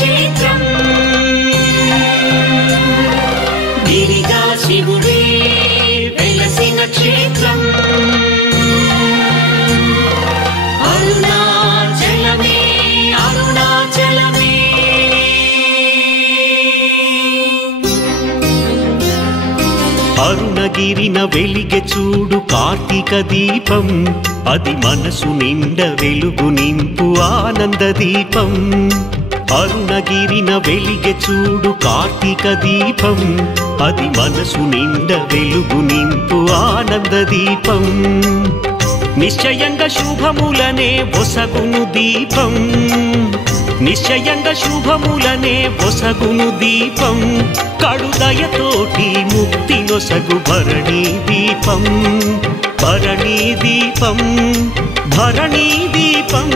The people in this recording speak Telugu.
క్షేత్రం గిరిగా శివుడే వెలసిన క్షేత్రం అరుణాచలమే అరుణాచలమే అరుణగిరిన వెలిగె చూడు కార్తీక దీపం అది మనసు నిండ వెలుగు నింపు ఆనంద దీపం అరుణగిరిన వెలిగె చూడు కార్తీక దీపం అది మనసు నిండ వెలుగు నింపు ఆనంద దీపం నిశ్చయంగా శుభములనే ఒసగును దీపం నిశ్చయంగా శుభములనే ఒసగును దీపం కడుదయతోటి ముక్తి నొసగు భరణీ దీపం భరణీ దీపం భరణీ దీపం